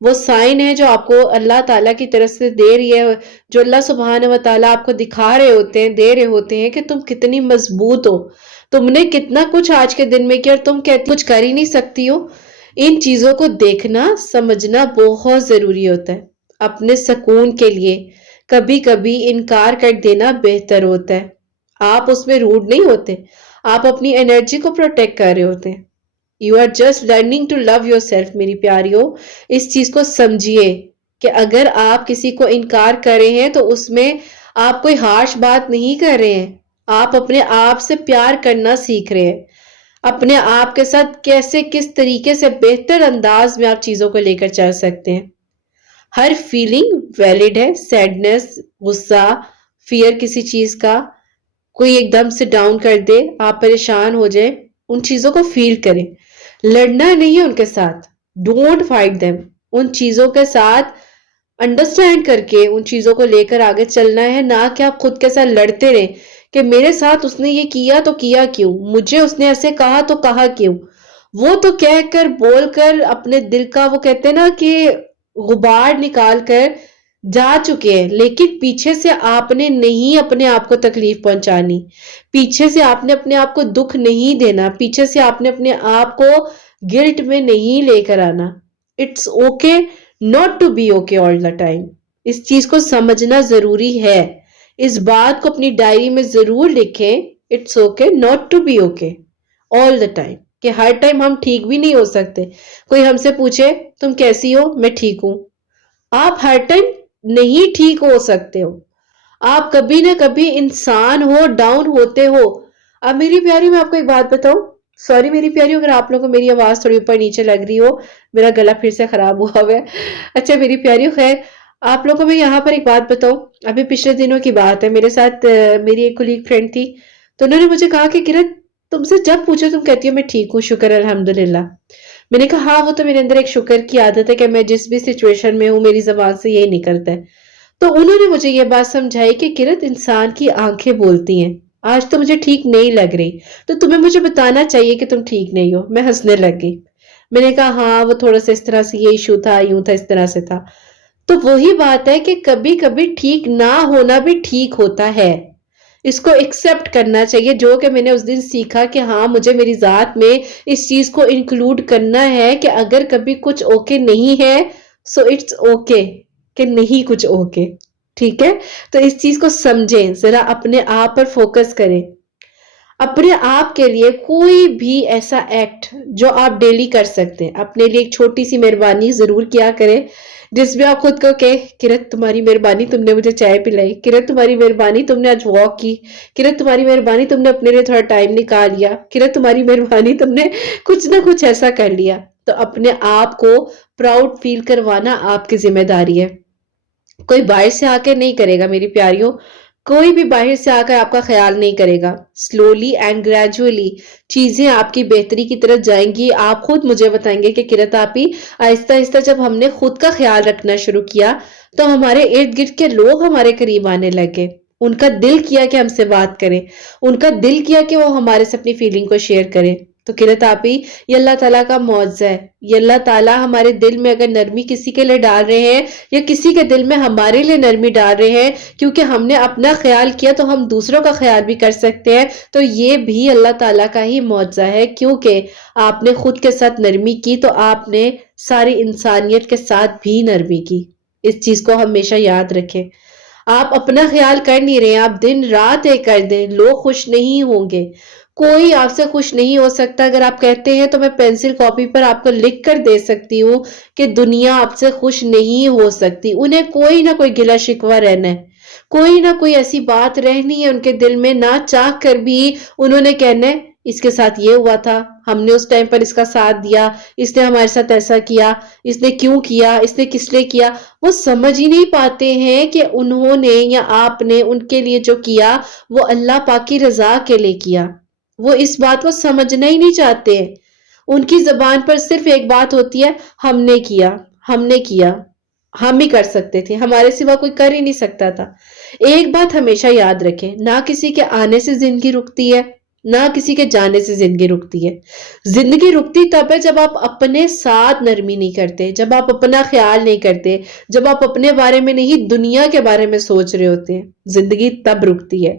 وہ سائن ہے جو آپ کو اللہ تعالیٰ کی طرف سے دے رہی ہے، جو اللہ سبحانہ و تعالیٰ آپ کو دکھا رہے ہوتے ہیں، دے رہے ہوتے ہیں کہ تم کتنی مضبوط ہو، تم نے کتنا کچھ آج کے دن میں کیا اور تم کہتی کچھ کر ہی نہیں سکتی ہو۔ ان چیزوں کو دیکھنا سمجھنا بہت ضروری ہوتا ہے اپنے سکون کے لیے۔ کبھی کبھی انکار کر دینا بہتر ہوتا ہے، آپ اس میں روڈ نہیں ہوتے، آپ اپنی انرجی کو پروٹیکٹ کر رہے ہوتے ہیں۔ You are just learning to love yourself میری پیاریو۔ اس چیز کو سمجھیے کہ اگر آپ کسی کو انکار کر رہے ہیں تو اس میں آپ کوئی ہارش بات نہیں کر رہے ہیں، آپ اپنے آپ سے پیار کرنا سیکھ رہے ہیں، اپنے آپ کے ساتھ کیسے کس طریقے سے بہتر انداز میں آپ چیزوں کو لے کر چل سکتے ہیں۔ ہر فیلنگ ویلڈ ہے، سیڈنس، غصہ، فیئر کسی چیز کا، کوئی ایک دم سے ڈاؤن کر دے، آپ پریشان ہو جائے، ان چیزوں کو فیل کریں۔ لڑنا نہیں ہے ان کے ساتھ، ڈونٹ فائٹ دیم، ان چیزوں کے ساتھ انڈرسٹینڈ کر کے ان چیزوں کو لے کر آگے چلنا ہے، نہ کہ آپ خود کے ساتھ لڑتے رہیں کہ میرے ساتھ اس نے یہ کیا تو کیا کیوں، مجھے اس نے ایسے کہا تو کہا کیوں۔ وہ تو کہہ کر بول کر اپنے دل کا وہ کہتے ہیں نا کہ غبار نکال کر جا چکے ہیں، لیکن پیچھے سے آپ نے نہیں اپنے آپ کو تکلیف پہنچانی، پیچھے سے آپ نے اپنے آپ کو دکھ نہیں دینا، پیچھے سے آپ نے اپنے آپ کو گلٹ میں نہیں لے کر آنا۔ It's okay not to be okay all the time. اس چیز کو سمجھنا ضروری ہے، اس بات کو اپنی ڈائری میں ضرور لکھیں، it's okay not to be okay all the time, کہ ہر ٹائم ہم ٹھیک بھی نہیں ہو سکتے۔ کوئی ہم سے پوچھے تم کیسی ہو، میں ٹھیک ہوں، آپ ہر ٹائم نہیں ٹھیک ہو سکتے ہو، آپ کبھی نہ کبھی انسان ہو، ڈاؤن ہوتے ہو۔ اب میری پیاری میں آپ کو ایک بات بتاؤں، سوری میری پیاری اگر آپ لوگوں کو میری آواز تھوڑی اوپر نیچے لگ رہی ہو، میرا گلا پھر سے خراب ہوا ہوا ہے۔ اچھا میری پیاری خیر، آپ لوگوں کو میں یہاں پر ایک بات بتاؤں، ابھی پچھلے دنوں کی بات ہے، میرے ساتھ میری ایک کولیگ فرینڈ تھی، تو انہوں نے مجھے کہا کہ کرن تم سے جب پوچھو تم کہتی ہو میں ٹھیک ہوں شکر الحمدللہ۔ میں نے کہا ہاں وہ تو میرے اندر ایک شکر کی عادت ہے کہ میں جس بھی سچویشن میں ہوں میری زبان سے یہی نکلتا ہے۔ تو انہوں نے مجھے یہ بات سمجھائی کہ کرت انسان کی آنکھیں بولتی ہیں، آج تو مجھے ٹھیک نہیں لگ رہی تو تمہیں مجھے بتانا چاہیے کہ تم ٹھیک نہیں ہو۔ میں ہنسنے لگ گئی، میں نے کہا ہاں وہ تھوڑا سا اس طرح سے یہ ایشو تھا، یوں تھا، اس طرح سے تھا۔ تو وہی بات ہے کہ کبھی کبھی ٹھیک نہ ہونا بھی ٹھیک ہوتا ہے، اس کو ایکسپٹ کرنا چاہیے، جو کہ میں نے اس دن سیکھا کہ ہاں مجھے میری ذات میں اس چیز کو انکلوڈ کرنا ہے کہ اگر کبھی کچھ اوکے نہیں ہے سو اٹس اوکے کہ نہیں کچھ اوکے، ٹھیک ہے؟ تو اس چیز کو سمجھیں، ذرا اپنے آپ پر فوکس کریں، اپنے آپ کے لیے کوئی بھی ایسا ایکٹ جو آپ ڈیلی کر سکتے ہیں، اپنے لیے ایک چھوٹی سی مہربانی ضرور کیا کریں، جس میں آپ خود کو کہ کرت تمہاری مہربانی تم نے مجھے چائے پلائی، کرت تمہاری مہربانی تم نے آج واک کی، کرت تمہاری مہربانی تم نے اپنے لیے تھوڑا ٹائم نکال لیا، کرت تمہاری مہربانی تم نے کچھ نہ کچھ ایسا کر لیا۔ تو اپنے آپ کو پراؤڈ فیل کروانا آپ کی ذمہ داری ہے، کوئی باہر سے آ کے نہیں کرے گا میری پیاریوں، کوئی بھی باہر سے آ کر آپ کا خیال نہیں کرے گا۔ سلولی اینڈ گریجولی چیزیں آپ کی بہتری کی طرف جائیں گی، آپ خود مجھے بتائیں گے کہ کرت آپی آہستہ آہستہ جب ہم نے خود کا خیال رکھنا شروع کیا تو ہمارے ارد گرد کے لوگ ہمارے قریب آنے لگے، ان کا دل کیا کہ ہم سے بات کریں، ان کا دل کیا کہ وہ ہمارے سے اپنی فیلنگ کو شیئر کریں۔ تو کرت آپی یہ اللہ تعالیٰ کا معجزہ ہے، یہ اللہ تعالیٰ ہمارے دل میں اگر نرمی کسی کے لیے ڈال رہے ہیں یا کسی کے دل میں ہمارے لیے نرمی ڈال رہے ہیں کیونکہ ہم نے اپنا خیال کیا تو ہم دوسروں کا خیال بھی کر سکتے ہیں، تو یہ بھی اللہ تعالیٰ کا ہی معجزہ ہے، کیونکہ آپ نے خود کے ساتھ نرمی کی تو آپ نے ساری انسانیت کے ساتھ بھی نرمی کی۔ اس چیز کو ہمیشہ یاد رکھیں، آپ اپنا خیال کر نہیں رہے ہیں، آپ دن رات ایک کر دیں، لوگ خوش نہیں ہوں گے، کوئی آپ سے خوش نہیں ہو سکتا۔ اگر آپ کہتے ہیں تو میں پینسل کاپی پر آپ کو لکھ کر دے سکتی ہوں کہ دنیا آپ سے خوش نہیں ہو سکتی، انہیں کوئی نہ کوئی گلہ شکوہ رہنا ہے، کوئی نہ کوئی ایسی بات رہنی ہے ان کے دل میں، نہ چاہ کر بھی انہوں نے کہنا ہے اس کے ساتھ یہ ہوا تھا، ہم نے اس ٹائم پر اس کا ساتھ دیا، اس نے ہمارے ساتھ ایسا کیا، اس نے کیوں کیا، اس نے کس لیے کیا۔ وہ سمجھ ہی نہیں پاتے ہیں کہ انہوں نے یا آپ نے ان کے لیے جو کیا وہ اللہ پاک کی رضا کے لیے کیا، وہ اس بات کو سمجھنا ہی نہیں چاہتے ہیں۔ ان کی زبان پر صرف ایک بات ہوتی ہے، ہم نے کیا، ہم نے کیا، ہم ہی کر سکتے تھے، ہمارے سوا کوئی کر ہی نہیں سکتا تھا۔ ایک بات ہمیشہ یاد رکھیں، نہ کسی کے آنے سے زندگی رکتی ہے نہ کسی کے جانے سے زندگی رکتی ہے. زندگی رکتی تب ہے جب آپ اپنے ساتھ نرمی نہیں کرتے، جب آپ اپنا خیال نہیں کرتے، جب آپ اپنے بارے میں نہیں دنیا کے بارے میں سوچ رہے ہوتے ہیں. زندگی تب رکتی ہے.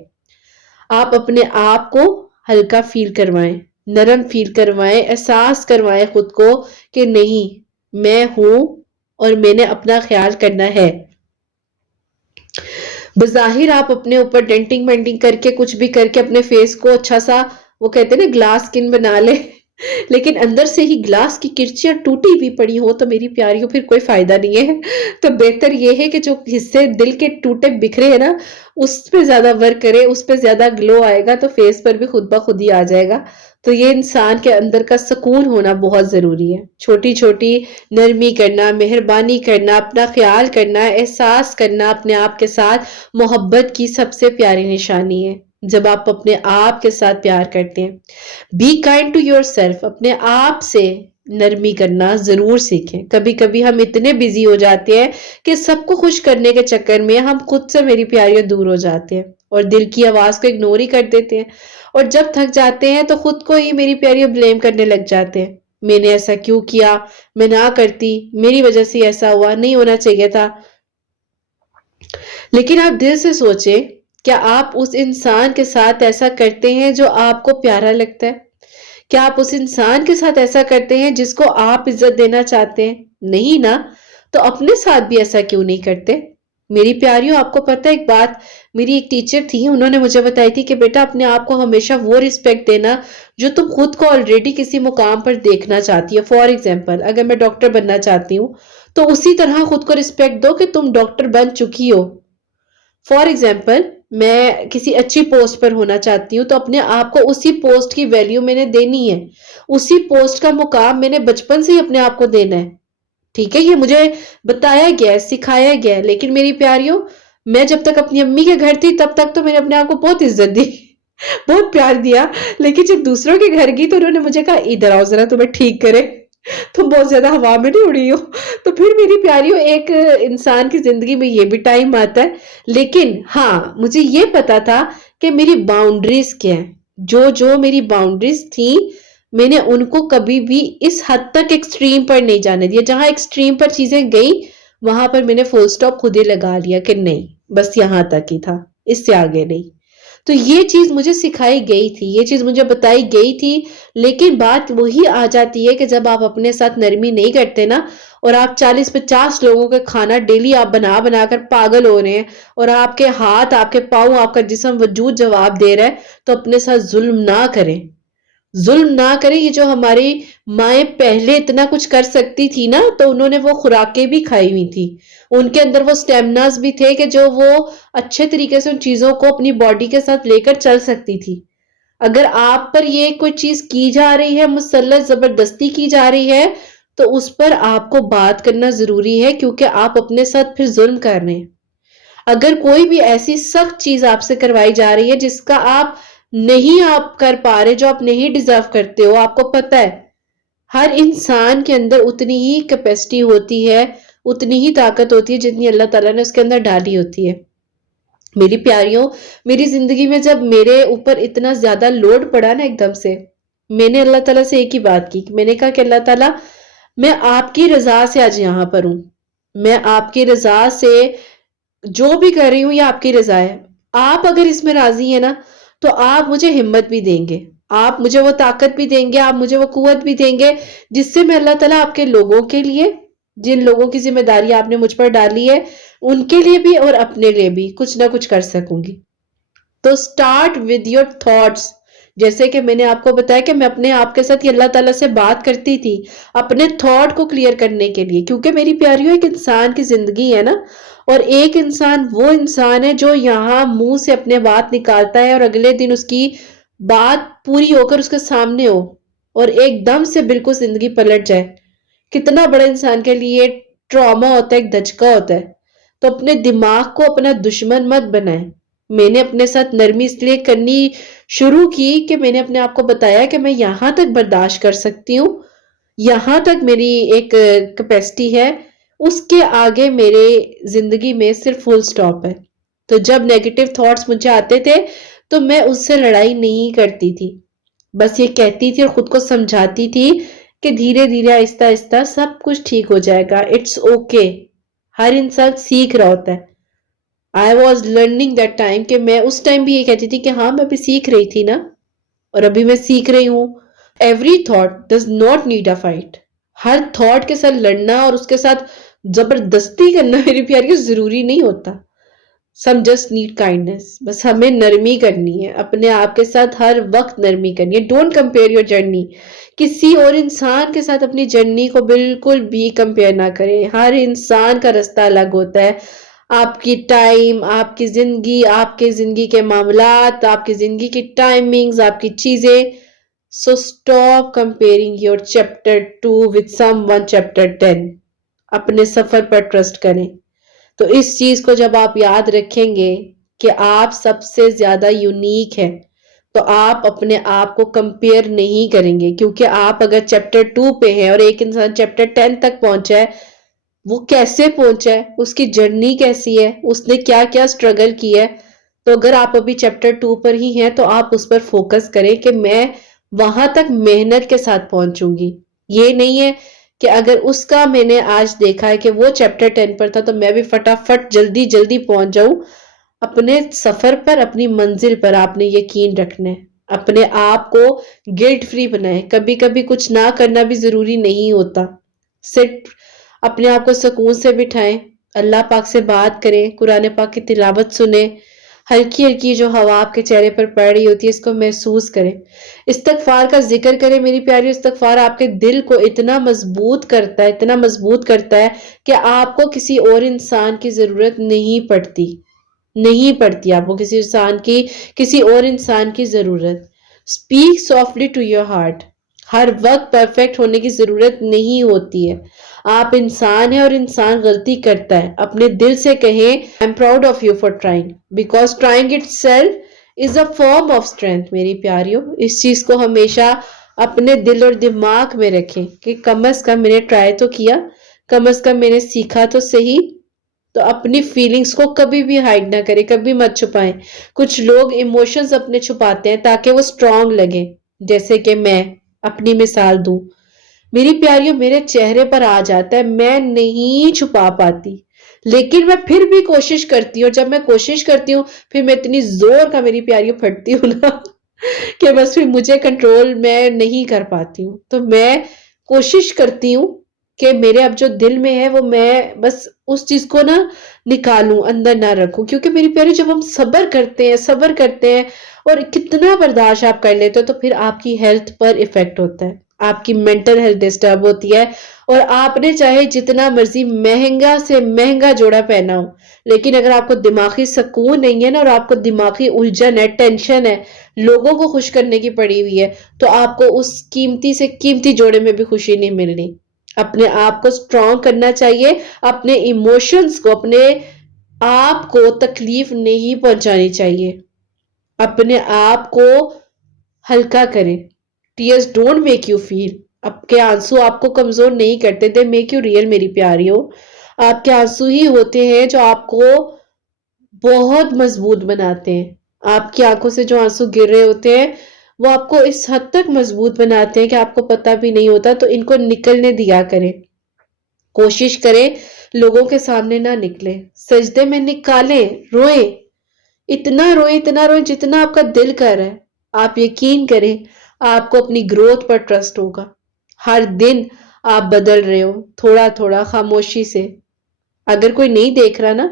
آپ اپنے آپ کو ہلکا فیل کروائیں، نرم فیل کروائیں، احساس کروائیں خود کو کہ نہیں، میں ہوں اور میں نے اپنا خیال کرنا ہے. بظاہر آپ اپنے اوپر ڈینٹنگ مینٹنگ کر کے کچھ بھی کر کے اپنے فیس کو اچھا سا، وہ کہتے ہیں نا گلاس سکن بنا لے، لیکن اندر سے ہی گلاس کی کرچیاں ٹوٹی ہوئی پڑی ہو تو میری پیاریوں پھر کوئی فائدہ نہیں ہے. تو بہتر یہ ہے کہ جو حصے دل کے ٹوٹے بکھرے ہیں نا، اس پہ زیادہ ورک کرے، اس پہ زیادہ گلو آئے گا تو فیس پر بھی خود بخود ہی آ جائے گا. تو یہ انسان کے اندر کا سکون ہونا بہت ضروری ہے. چھوٹی چھوٹی نرمی کرنا، مہربانی کرنا، اپنا خیال کرنا، احساس کرنا اپنے آپ کے ساتھ محبت کی سب سے پیاری نشانی ہے. جب آپ اپنے آپ کے ساتھ پیار کرتے ہیں. Be kind to yourself. اپنے آپ سے نرمی کرنا ضرور سیکھیں. کبھی کبھی ہم اتنے بزی ہو جاتے ہیں کہ سب کو خوش کرنے کے چکر میں ہم خود سے میری پیاریوں دور ہو جاتے ہیں اور دل کی آواز کو اگنور ہی کر دیتے ہیں. اور جب تھک جاتے ہیں تو خود کو ہی میری پیاریوں بلیم کرنے لگ جاتے ہیں. میں نے ایسا کیوں کیا، میں نہ کرتی، میری وجہ سے ایسا ہوا، نہیں ہونا چاہیے تھا. لیکن آپ دل سے سوچیں، کیا آپ اس انسان کے ساتھ ایسا کرتے ہیں جو آپ کو پیارا لگتا ہے؟ کیا آپ اس انسان کے ساتھ ایسا کرتے ہیں جس کو آپ عزت دینا چاہتے ہیں؟ نہیں نا. تو اپنے ساتھ بھی ایسا کیوں نہیں کرتے؟ میری پیاریوں، آپ کو پتہ ہے ایک بات، میری ایک ٹیچر تھی، انہوں نے مجھے بتائی تھی کہ بیٹا اپنے آپ کو ہمیشہ وہ رسپیکٹ دینا جو تم خود کو آلریڈی کسی مقام پر دیکھنا چاہتی ہے. فار ایگزامپل، اگر میں ڈاکٹر بننا چاہتی ہوں تو اسی طرح خود کو رسپیکٹ دو کہ تم ڈاکٹر بن چکی ہو. فار ایگزامپل، میں کسی اچھی پوسٹ پر ہونا چاہتی ہوں تو اپنے آپ کو اسی پوسٹ کی ویلیو میں نے دینی ہے، اسی پوسٹ کا مقام میں نے بچپن سے ہی اپنے آپ کو دینا ہے. ٹھیک ہے، یہ مجھے بتایا گیا ہے، سکھایا گیا ہے. لیکن میری پیاریوں، میں جب تک اپنی امی کے گھر تھی تب تک تو میں نے اپنے آپ کو بہت عزت دی، بہت پیار دیا. لیکن جب دوسروں کے گھر گئی تو انہوں نے مجھے کہا ادھر آؤ ذرا، تمہیں ٹھیک کرے، تم بہت زیادہ ہوا میں نہیں اڑی ہو. تو پھر میری پیاریوں، ایک انسان کی زندگی میں یہ بھی ٹائم آتا ہے. لیکن ہاں، مجھے یہ پتا تھا کہ میری باؤنڈریز کیا ہیں. جو میری باؤنڈریز تھیں، میں نے ان کو کبھی بھی اس حد تک ایکسٹریم پر نہیں جانے دیا. جہاں ایکسٹریم پر چیزیں گئیں وہاں پر میں نے فل سٹاپ خود ہی لگا لیا کہ نہیں، بس یہاں تک ہی تھا، اس سے آگے نہیں. تو یہ چیز مجھے سکھائی گئی تھی، یہ چیز مجھے بتائی گئی تھی. لیکن بات وہی آ جاتی ہے کہ جب آپ اپنے ساتھ نرمی نہیں کرتے نا، اور آپ 40-50 لوگوں کا کھانا ڈیلی آپ بنا بنا کر پاگل ہو رہے ہیں، اور آپ کے ہاتھ، آپ کے پاؤں، آپ کا جسم وجود جواب دے رہا ہے، تو اپنے ساتھ ظلم نہ کریں. ظلم نہ کریں. یہ جو ہماری مائیں پہلے اتنا کچھ کر سکتی تھی نا، تو انہوں نے وہ خوراکیں بھی کھائی ہوئی تھی، ان کے اندر وہ سٹیمناز بھی تھے کہ جو وہ اچھے طریقے سے ان چیزوں کو اپنی باڈی کے ساتھ لے کر چل سکتی تھی. اگر آپ پر یہ کوئی چیز کی جا رہی ہے، مسلط زبردستی کی جا رہی ہے، تو اس پر آپ کو بات کرنا ضروری ہے، کیونکہ آپ اپنے ساتھ پھر ظلم کر رہے ہیں. اگر کوئی بھی ایسی سخت چیز آپ سے کروائی جا رہی ہے جس کا آپ نہیں آپ کر پا رہے، جو آپ نہیں ڈیزرو کرتے ہو، آپ کو پتہ ہے ہر انسان کے اندر اتنی ہی کیپیسٹی ہوتی ہے، اتنی ہی طاقت ہوتی ہے جتنی اللہ تعالیٰ نے اس کے اندر ڈالی ہوتی ہے. میری پیاریوں، میری زندگی میں جب میرے اوپر اتنا زیادہ لوڈ پڑا نا ایک دم سے، میں نے اللہ تعالیٰ سے ایک ہی بات کی. میں نے کہا کہ اللہ تعالیٰ، میں آپ کی رضا سے آج یہاں پر ہوں، میں آپ کی رضا سے جو بھی کر رہی ہوں یہ آپ کی رضا ہے. آپ اگر اس میں راضی ہیں نا تو آپ مجھے ہمت بھی دیں گے، آپ مجھے وہ طاقت بھی دیں گے، آپ مجھے وہ قوت بھی دیں گے جس سے میں اللہ تعالیٰ آپ کے لوگوں کے لیے، جن لوگوں کی ذمہ داری آپ نے مجھ پر ڈالی ہے، ان کے لیے بھی اور اپنے لیے بھی کچھ نہ کچھ کر سکوں گی. تو سٹارٹ ود یور تھاٹس. جیسے کہ میں نے آپ کو بتایا کہ میں اپنے آپ کے ساتھ یہ اللہ تعالیٰ سے بات کرتی تھی اپنے تھاٹ کو کلیئر کرنے کے لیے، کیونکہ میری پیاریوں، ایک انسان کی زندگی ہے نا، اور ایک انسان وہ انسان ہے جو یہاں منہ سے اپنے بات نکالتا ہے اور اگلے دن اس کی بات پوری ہو کر اس کے سامنے ہو اور ایک دم سے بالکل زندگی پلٹ جائے. کتنا بڑا انسان کے لیے ٹراما ہوتا ہے، ایک دھچکا ہوتا ہے. تو اپنے دماغ کو اپنا دشمن مت بنائیں. میں نے اپنے ساتھ نرمی اس لیے کرنی شروع کی کہ میں نے اپنے آپ کو بتایا کہ میں یہاں تک برداشت کر سکتی ہوں، یہاں تک میری ایک کیپیسٹی ہے، اس کے آگے میرے زندگی میں صرف فل سٹاپ ہے. تو جب نیگیٹو تھاٹس مجھے آتے تھے تو میں اس سے لڑائی نہیں کرتی تھی، بس یہ کہتی تھی اور خود کو سمجھاتی تھی کہ دھیرے دھیرے آہستہ آہستہ سب کچھ ٹھیک ہو جائے گا، اٹس اوکے۔ ہر انسان سیکھ رہا ہوتا ہے۔ I was learning that time کہ میں اس ٹائم بھی یہ کہتی تھی کہ ہاں میں ابھی سیکھ رہی تھی نا، اور ابھی میں سیکھ رہی ہوں۔ Every thought does not need a fight. Hare thought کے ساتھ لڑنا اور اس کے ساتھ زبردستی کرنا میری پیاری ضروری نہیں ہوتا۔ سم جسٹ نیڈ کائنڈنس، بس ہمیں نرمی کرنی ہے، اپنے آپ کے ساتھ ہر وقت نرمی کرنی ہے۔ ڈونٹ کمپیئر یور جرنی، کسی اور انسان کے ساتھ اپنی جرنی کو بالکل بھی کمپیئر نہ کریں۔ ہر انسان کا رستہ الگ ہوتا ہے، آپ کی ٹائم، آپ کی زندگی، آپ کے زندگی کے معاملات، آپ کی زندگی کی ٹائمنگز، آپ کی چیزیں۔ So stop comparing your chapter 2 with someone chapter 10۔ اپنے سفر پر ٹرسٹ کریں۔ تو اس چیز کو جب آپ یاد رکھیں گے کہ آپ سب سے زیادہ یونیک ہیں، تو آپ اپنے آپ کو کمپیئر نہیں کریں گے، کیونکہ آپ اگر چیپٹر 2 پہ ہیں اور ایک انسان چیپٹر 10 تک پہنچا ہے، وہ کیسے پہنچا ہے، اس کی جرنی کیسی ہے، اس نے کیا کیا سٹرگل کی ہے۔ تو اگر آپ ابھی چیپٹر 2 پر ہی ہیں تو آپ اس پر فوکس کریں کہ میں وہاں تک محنت کے ساتھ پہنچوں گی۔ یہ نہیں ہے کہ اگر اس کا میں نے آج دیکھا ہے کہ وہ چیپٹر 10 پر تھا تو میں بھی فٹافٹ جلدی جلدی پہنچ جاؤں۔ اپنے سفر پر، اپنی منزل پر آپ نے یقین رکھنا ہے، اپنے آپ کو گلٹ فری بنائیں۔ کبھی کبھی کچھ نہ کرنا بھی ضروری نہیں ہوتا۔ صرف اپنے آپ کو سکون سے بٹھائیں، اللہ پاک سے بات کریں، قرآن پاک کی تلاوت سنیں، ہلکی ہلکی جو ہوا آپ کے چہرے پر پڑ رہی ہوتی ہے اس کو محسوس کریں، استغفار کا ذکر کریں۔ میری پیاری، استغفار آپ کے دل کو اتنا مضبوط کرتا ہے، اتنا مضبوط کرتا ہے کہ آپ کو کسی اور انسان کی ضرورت نہیں پڑتی، نہیں پڑتی آپ کو کسی اور انسان کی ضرورت۔ Speak softly to your heart. ہر وقت پرفیکٹ ہونے کی ضرورت نہیں ہوتی ہے، آپ انسان ہیں اور انسان غلطی کرتا ہے۔ اپنے دل سے کہیں I'm proud of you for trying because trying itself is a form of strength۔ میری پیاریوں، اس چیز کو ہمیشہ اپنے دل اور دماغ میں رکھیں کہ کم از کم میں نے ٹرائی تو کیا، کم از کم میں نے سیکھا تو صحیح۔ تو اپنی فیلنگز کو کبھی بھی ہائڈ نہ کریں، کبھی مت چھپائیں۔ کچھ لوگ ایموشنز اپنے چھپاتے ہیں تاکہ وہ اسٹرانگ لگیں، جیسے کہ میں اپنی مثال دوں۔ میری پیاریوں، میرے چہرے پر آ جاتا ہے، میں نہیں چھپا پاتی، لیکن میں پھر بھی کوشش کرتی ہوں۔ جب میں کوشش کرتی ہوں پھر میں اتنی زور کا میری پیاریوں پھٹتی ہوں نا کہ بس پھر مجھے کنٹرول میں نہیں کر پاتی ہوں۔ تو میں کوشش کرتی ہوں کہ میرے اب جو دل میں ہے وہ میں بس اس چیز کو نا نکالوں، اندر نہ رکھوں۔ کیونکہ میری پیاری، جب ہم صبر کرتے ہیں اور کتنا برداشت آپ کر لیتے ہو تو پھر آپ کی ہیلتھ پر ایفیکٹ ہوتا ہے، آپ کی مینٹل ہیلتھ ڈسٹرب ہوتی ہے، اور آپ نے چاہے جتنا مرضی مہنگا سے مہنگا جوڑا پہنا ہو، لیکن اگر آپ کو دماغی سکون نہیں ہے نا، اور آپ کو دماغی الجھن ہے، ٹینشن ہے، لوگوں کو خوش کرنے کی پڑی ہوئی ہے، تو آپ کو اس قیمتی سے قیمتی جوڑے میں بھی خوشی نہیں ملنی۔ اپنے آپ کو اسٹرانگ کرنا چاہیے، اپنے ایموشنز کو، اپنے آپ کو تکلیف نہیں پہنچانی چاہیے، اپنے آپ کو ہلکا کریں۔ Tears don't make you feel. آپ کے آنسو آپ کو کمزور نہیں کرتے، دے میک یو ریئل۔ میری پیاریوں، آپ کے آنسو ہی ہوتے ہیں جو آپ کو بہت مضبوط بناتے ہیں۔ آپ کی آنکھوں سے جو آنسو گر رہے ہوتے ہیں وہ آپ کو اس حد تک مضبوط بناتے ہیں کہ آپ کو پتہ بھی نہیں ہوتا۔ تو ان کو نکلنے دیا کریں، کوشش کریں لوگوں کے سامنے نہ نکلے، سجدے میں نکالیں، روئیں، اتنا روئیں جتنا آپ کا دل کر رہا ہے۔ آپ یقین کریں آپ کو اپنی گروتھ پر ٹرسٹ ہوگا۔ ہر دن آپ بدل رہے ہو، تھوڑا تھوڑا، خاموشی سے۔ اگر کوئی نہیں دیکھ رہا نا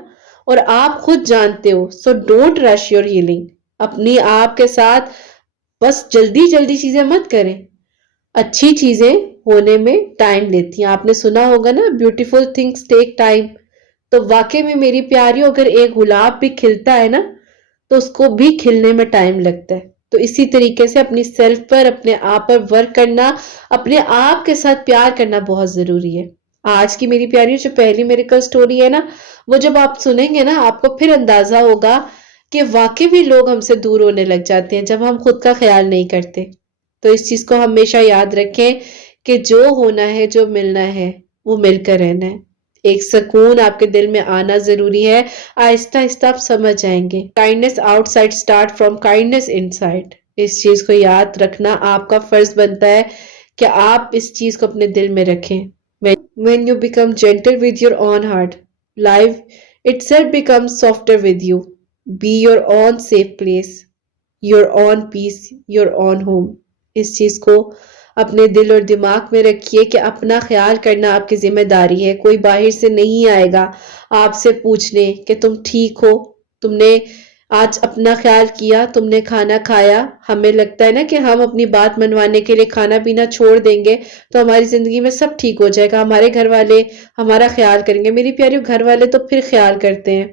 اور آپ خود جانتے ہو، so don't rush your healing. اپنی آپ کے ساتھ بس جلدی جلدی چیزیں مت کریں، اچھی چیزیں ہونے میں ٹائم لیتی ہیں۔ آپ نے سنا ہوگا نا، بیوٹیفل تھنگس ٹیک ٹائم۔ تو واقعی میں میری پیاریوں، اگر ایک گلاب بھی کھلتا ہے نا تو اس کو بھی کھلنے میں ٹائم لگتا ہے۔ تو اسی طریقے سے اپنی سیلف پر، اپنے آپ پر ورک کرنا، اپنے آپ کے ساتھ پیار کرنا بہت ضروری ہے۔ آج کی میری پیاری جو پہلی میریکل سٹوری ہے نا، وہ جب آپ سنیں گے نا آپ کو پھر اندازہ ہوگا کہ واقعی بھی لوگ ہم سے دور ہونے لگ جاتے ہیں جب ہم خود کا خیال نہیں کرتے۔ تو اس چیز کو ہمیشہ یاد رکھیں کہ جو ہونا ہے، جو ملنا ہے، وہ مل کر رہنا ہے۔ ایک سکون آپ کے دل میں آنا ضروری ہے. آہستہ آہستہ آپ سمجھ جائیں گے. Kindness outside start from kindness inside. اس چیز کو یاد رکھنا آپ کا فرض بنتا ہے کہ آپ اس چیز کو اپنے دل میں رکھیں. When you become gentle with your own heart, life itself becomes softer with you. Be your own safe place, your own peace, your own home. اس چیز کو اپنے دل اور دماغ میں رکھیے کہ اپنا خیال کرنا آپ کی ذمہ داری ہے. کوئی باہر سے نہیں آئے گا آپ سے پوچھنے کہ تم ٹھیک ہو، تم نے آج اپنا خیال کیا، تم نے کھانا کھایا. ہمیں لگتا ہے نا کہ ہم اپنی بات منوانے کے لیے کھانا پینا چھوڑ دیں گے تو ہماری زندگی میں سب ٹھیک ہو جائے گا، ہمارے گھر والے ہمارا خیال کریں گے. میری پیاریو، گھر والے تو پھر خیال کرتے ہیں.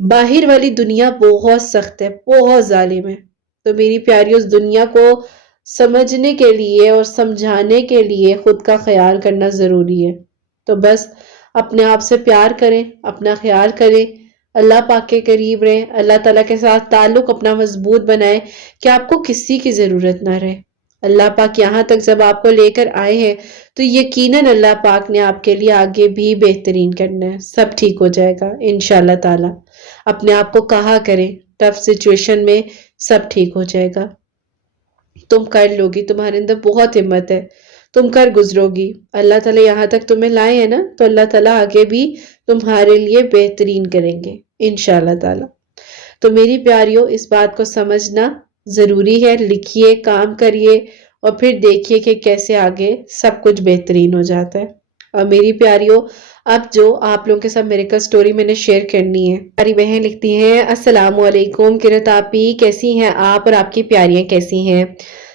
باہر والی دنیا بہت سخت ہے، بہت ظالم ہے. تو میری پیاریو، اس دنیا کو سمجھنے کے لیے اور سمجھانے کے لیے خود کا خیال کرنا ضروری ہے. تو بس اپنے آپ سے پیار کریں، اپنا خیال کریں، اللہ پاک کے قریب رہیں، اللہ تعالیٰ کے ساتھ تعلق اپنا مضبوط بنائیں کہ آپ کو کسی کی ضرورت نہ رہے. اللہ پاک یہاں تک جب آپ کو لے کر آئے ہیں تو یقیناً اللہ پاک نے آپ کے لیے آگے بھی بہترین کرنا ہے. سب ٹھیک ہو جائے گا انشاءاللہ تعالیٰ. اپنے آپ کو کہا کریں ٹف سچویشن میں سب ٹھیک ہو جائے گا. تم کر لو گی، تمہارے اندر بہت ہمت ہے، تم کر گزرو گی. اللہ تعالیٰ یہاں تک تمہیں لائے ہیں نا تو اللہ تعالیٰ آگے بھی تمہارے لیے بہترین کریں گے انشاءاللہ تعالیٰ. تو میری پیاریوں، اس بات کو سمجھنا ضروری ہے. لکھیے، کام کریے اور پھر دیکھیے کہ کیسے آگے سب کچھ بہترین ہو جاتا ہے. اور میری پیاریوں، اب جو آپ لوگوں کے ساتھ میریکل سٹوری میں نے شیئر کرنی ہے. ہماری بہن لکھتی ہیں، السلام علیکم کرت آپی، کیسی ہیں آپ اور آپ کی پیاریاں کیسی ہیں؟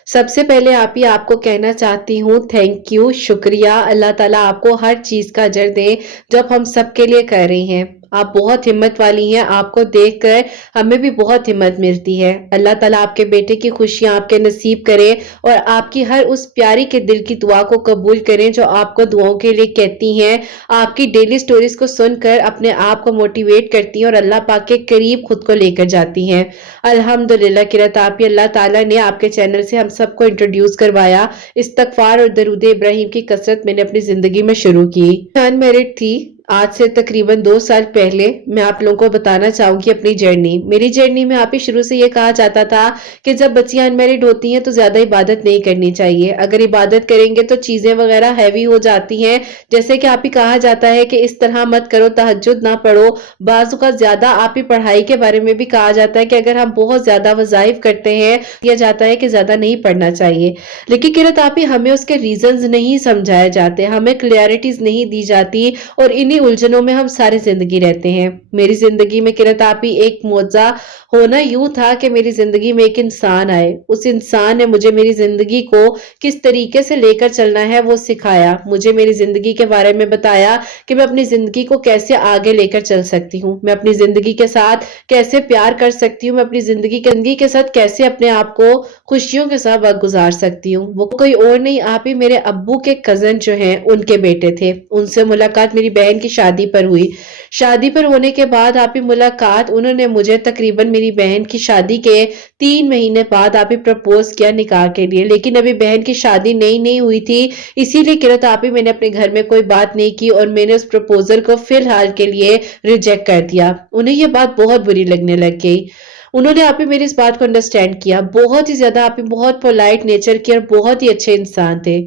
سب سے پہلے آپ کو کہنا چاہتی ہوں تھینک یو، شکریہ. اللہ تعالیٰ آپ کو ہر چیز کا اجر دے جب ہم سب کے لیے کر رہی ہیں. آپ بہت ہمت والی ہیں، آپ کو دیکھ کر ہمیں بھی بہت ہمت ملتی ہے. اللہ تعالیٰ آپ کے بیٹے کی خوشیاں آپ کے نصیب کرے اور آپ کی ہر اس پیاری کے دل کی دعا کو قبول کریں جو آپ کو دعاؤں کے لیے کہتی ہیں، آپ کی ڈیلی سٹوریز کو سن کر اپنے آپ کو موٹیویٹ کرتی ہیں اور اللہ پاک کے قریب خود کو لے کر جاتی ہیں. الحمدللہ کرت آپی، اللہ تعالیٰ نے آپ کے چینل سے ہم سب کو انٹروڈیوس کروایا. استغفار اور درود ابراہیم کی کثرت میں نے اپنی زندگی میں شروع کی. انمیرڈ تھی، آج سے تقریباً 2 سال پہلے. میں آپ لوگوں کو بتانا چاہوں گی اپنی جرنی. میری جرنی میں آپ ہی شروع سے یہ کہا جاتا تھا کہ جب بچیاں انمیرڈ ہوتی ہیں تو زیادہ عبادت نہیں کرنی چاہیے. اگر عبادت کریں گے تو چیزیں وغیرہ ہیوی ہو جاتی ہیں. جیسے کہ آپ ہی کہا جاتا ہے کہ اس طرح مت کرو، تہجد نہ پڑھو. بعض اوقات زیادہ آپ ہی پڑھائی کے بارے میں بھی کہا جاتا ہے کہ اگر ہم بہت زیادہ وظائف کرتے ہیں یہ جاتا ہے کہ زیادہ نہیں پڑھنا چاہیے. لیکن کرت آپ ہی ہمیں اس کے ریزنز نہیں سمجھائے جاتے، ہمیں کلیئرٹیز نہیں دی جاتی اور انہی الجھنوں میں ہم ساری زندگی رہتے ہیں. میری زندگی میں کرت آپ ہی ایک معجزہ ہونا یوں تھا کہ میری زندگی میں ایک انسان آئے. اس انسان نے مجھے میری زندگی کو کس طریقے سے لے کر چلنا ہے وہ سکھایا. مجھے میری زندگی کے بارے میں بتایا کہ میں اپنی زندگی کو کیسے آگے لے کر چل سکتی ہوں، میں اپنی زندگی کے ساتھ کیسے پیار کر سکتی ہوں، میں اپنی زندگی کے ساتھ کیسے اپنے آپ کو خوشیوں کے ساتھ وقت گزار سکتی ہوں. وہ کوئی اور نہیں، آپ ہی میرے ابو کے کزن جو ہیں ان کے بیٹے تھے. ان سے ملاقات میری بہن کی شادی پر ہوئی. شادی پر ہونے کے بعد آپ ہی ملاقات، انہوں نے مجھے تقریباً میری بہن کی شادی کے 3 مہینے بعد آپ ہی پرپوز کیا نکاح کے لیے. لیکن ابھی بہن کی شادی نہیں ہوئی تھی، اسی لیے کرت آپ ہی میں نے اپنے گھر میں کوئی بات نہیں کی اور میں نے اس پرپوزل کو فی الحال کے لیے ریجیکٹ کر دیا. انہیں یہ بات بہت بری لگنے لگ گئی. انہوں نے آپ ہی میری اس بات کو انڈرسٹینڈ کیا، بہت ہی زیادہ آپ ہی بہت پولائٹ نیچر کی اور بہت ہی اچھے انسان تھے.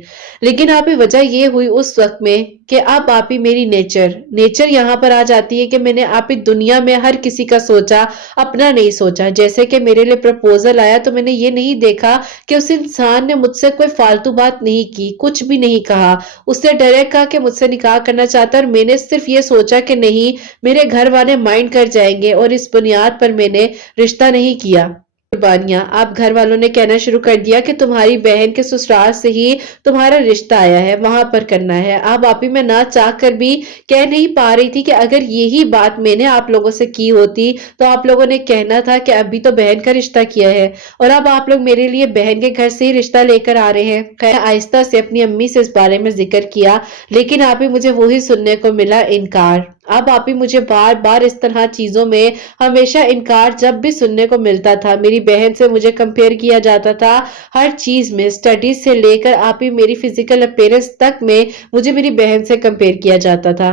لیکن آپ ہی وجہ یہ ہوئی اس وقت میں کہ اب آپ ہی میری نیچر یہاں پر آ جاتی ہے کہ میں نے آپ ہی دنیا میں ہر کسی کا سوچا، اپنا نہیں سوچا. جیسے کہ میرے لیے پرپوزل آیا تو میں نے یہ نہیں دیکھا کہ اس انسان نے مجھ سے کوئی فالتو بات نہیں کی، کچھ بھی نہیں کہا. اس نے ڈائریکٹ کہا کہ مجھ سے نکاح کرنا چاہتا ہے اور میں نے صرف یہ سوچا کہ نہیں، میرے گھر والے مائنڈ کر جائیں گے اور اس بنیاد پر میں نے رشتہ نہیں کیا. قربانیاں، آپ گھر والوں نے کہنا شروع کر دیا کہ تمہاری بہن کے سسرال سے ہی تمہارا رشتہ آیا ہے، وہاں پر کرنا ہے. اب آپ ہی میں نہ چاہ کر بھی کہہ نہیں پا رہی تھی کہ اگر یہی بات میں نے آپ لوگوں سے کی ہوتی تو آپ لوگوں نے کہنا تھا کہ ابھی تو بہن کا رشتہ کیا ہے اور اب آپ لوگ میرے لیے بہن کے گھر سے ہی رشتہ لے کر آ رہے ہیں. خیر آہستہ سے اپنی امی سے اس بارے میں ذکر کیا، لیکن آپ ہی مجھے وہی سننے کو ملا، انکار. اب آپ ہی مجھے بار بار اس طرح چیزوں میں ہمیشہ انکار جب بھی سننے کو ملتا تھا. میری بہن سے مجھے کمپیئر کیا جاتا تھا ہر چیز میں، سٹڈیز سے لے کر آپ ہی میری فزیکل اپیرنس تک میں مجھے میری بہن سے کمپیئر کیا جاتا تھا.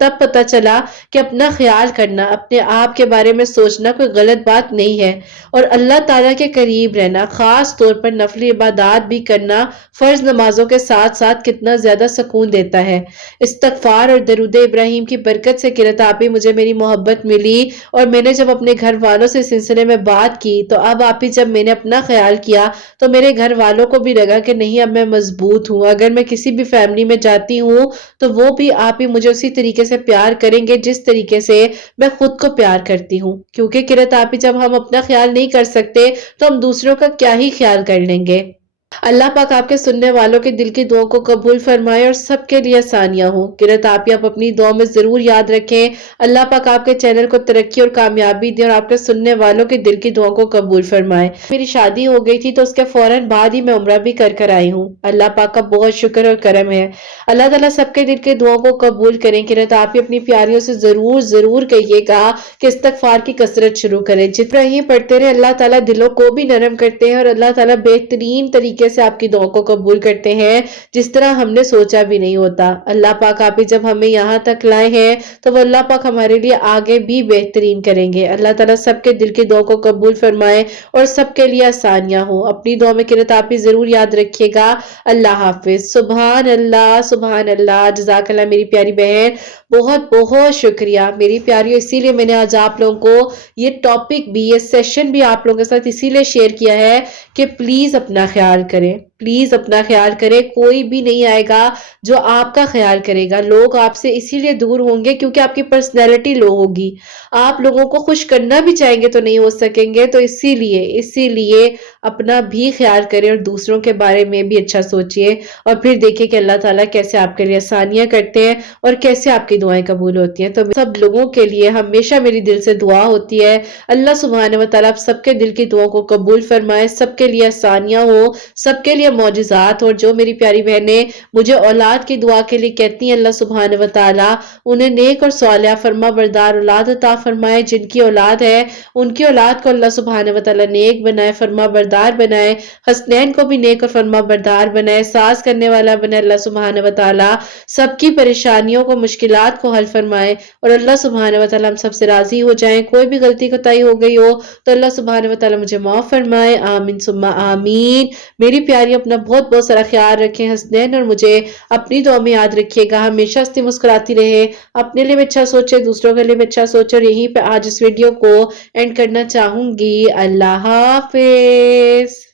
تب پتا چلا کہ اپنا خیال کرنا، اپنے آپ کے بارے میں سوچنا کوئی غلط بات نہیں ہے، اور اللہ تعالیٰ کے قریب رہنا، خاص طور پر نفلی عبادات بھی کرنا فرض نمازوں کے ساتھ ساتھ کتنا زیادہ سکون دیتا ہے۔ استغفار اور درود ابراہیم کی برکت سے قرۃ آپی مجھے میری محبت ملی، اور میں نے جب اپنے گھر والوں سے اس سلسلے میں بات کی تو اب آپی جب میں نے اپنا خیال کیا تو میرے گھر والوں کو بھی لگا کہ نہیں اب میں مضبوط ہوں، اگر میں کسی بھی فیملی میں جاتی ہوں تو وہ بھی آپی مجھے اسی طریقے سے پیار کریں گے جس طریقے سے میں خود کو پیار کرتی ہوں، کیونکہ قرۃ آپی جب ہم اپنا خیال نہیں کر سکتے تو ہم دوسروں کا کیا ہی خیال کر لیں گے۔ اللہ پاک آپ کے سننے والوں کے دل کی دعاؤں کو قبول فرمائے اور سب کے لیے آسانیاں ہوں۔ قرۃ آپی آپ اپنی دعا میں ضرور یاد رکھیں۔ اللہ پاک آپ کے چینل کو ترقی اور کامیابی دے اور آپ کے سننے والوں کے دل کی دعاؤں کو قبول فرمائے۔ میری شادی ہو گئی تھی تو اس کے فوراً بعد ہی میں عمرہ بھی کر آئی ہوں۔ اللہ پاک کا بہت شکر اور کرم ہے۔ اللہ تعالیٰ سب کے دل کی دعاؤں کو قبول کریں۔ قرۃ آپی اپنی پیاریوں سے ضرور کہیے گا کہ استغفار کی کثرت شروع کریں، جتنا ہی پڑھتے رہے اللہ تعالیٰ دلوں کو بھی نرم کرتے ہیں اور اللہ تعالیٰ بہترین طریقے سے آپ کی دعاؤں کو قبول کرتے ہیں جس طرح ہم نے سوچا بھی نہیں ہوتا۔ اللہ پاک آپ جب ہمیں یہاں تک لائے ہیں تو وہ اللہ پاک ہمارے لیے آگے بھی بہترین کریں گے۔ اللہ تعالیٰ سب کے دل کی دعاؤں کو قبول فرمائے اور سب کے لیے آسانیاں ہوں۔ اپنی دعا میں قرۃ آپی ضرور یاد رکھیے گا۔ اللہ حافظ۔ سبحان اللہ، جزاک اللہ میری پیاری بہن، بہت بہت شکریہ میری پیاریوں۔ اسی لیے میں نے آج آپ لوگوں کو یہ ٹاپک بھی، یہ سیشن بھی آپ لوگوں کے ساتھ اسی لیے شیئر کیا ہے کہ پلیز اپنا خیال کریں، پلیز اپنا خیال کریں۔ کوئی بھی نہیں آئے گا جو آپ کا خیال کرے گا۔ لوگ آپ سے اسی لیے دور ہوں گے کیونکہ آپ کی پرسنالٹی لو ہوگی۔ آپ لوگوں کو خوش کرنا بھی چاہیں گے تو نہیں ہو سکیں گے، تو اسی لیے اپنا بھی خیال کریں اور دوسروں کے بارے میں بھی اچھا سوچئے، اور پھر دیکھیں کہ اللہ تعالیٰ کیسے آپ کے لیے آسانیاں کرتے ہیں اور کیسے آپ کی دعائیں قبول ہوتی ہیں۔ تو سب لوگوں کے لیے ہمیشہ میری دل سے دعا ہوتی ہے اللہ سبحانہ و تعالیٰ آپ سب کے دل کی دعاؤں کو قبول فرمائے، سب کے لیے آسانیاں ہو، سب کے لیے معجزات، اور جو میری پیاری بہنیں مجھے اولاد کی دعا کے لیے کہتی ہیں اللہ سبحانہ و تعالیٰ انہیں نیک اور صالحہ فرما بردار اولاد عطا فرمائے۔ جن کی اولاد ہے ان کی اولاد کو اللہ سبحانہ و تعالیٰ نیک بنائے، فرما بردار بنائے، حسنین کو بھی نیک اور فرما بردار بنائے، ساز کرنے والا بنائے اللہ سبحانہ و تعالیٰ، سب کی پریشانیوں کو، مشکلات کو حل فرمائے، اور اللہ سبحانہ و تعالیٰ ہم سب سے راضی ہو جائیں۔ کوئی بھی غلطی کوتاہی ہو گئی ہو تو اللہ سبحانہ و تعالیٰ مجھے معاف فرمائے، آمین ثم آمین۔ میری پیاری اپنا بہت بہت سارا خیال رکھیں، حسنین اور مجھے اپنی دعا میں یاد رکھیے گا، ہمیشہ ہنستی مسکراتی رہے، اپنے لیے بھی اچھا سوچے، دوسروں کے لیے بھی اچھا سوچے، اور یہیں پہ آج اس ویڈیو کو اینڈ کرنا چاہوں گی۔ اللہ حافظ۔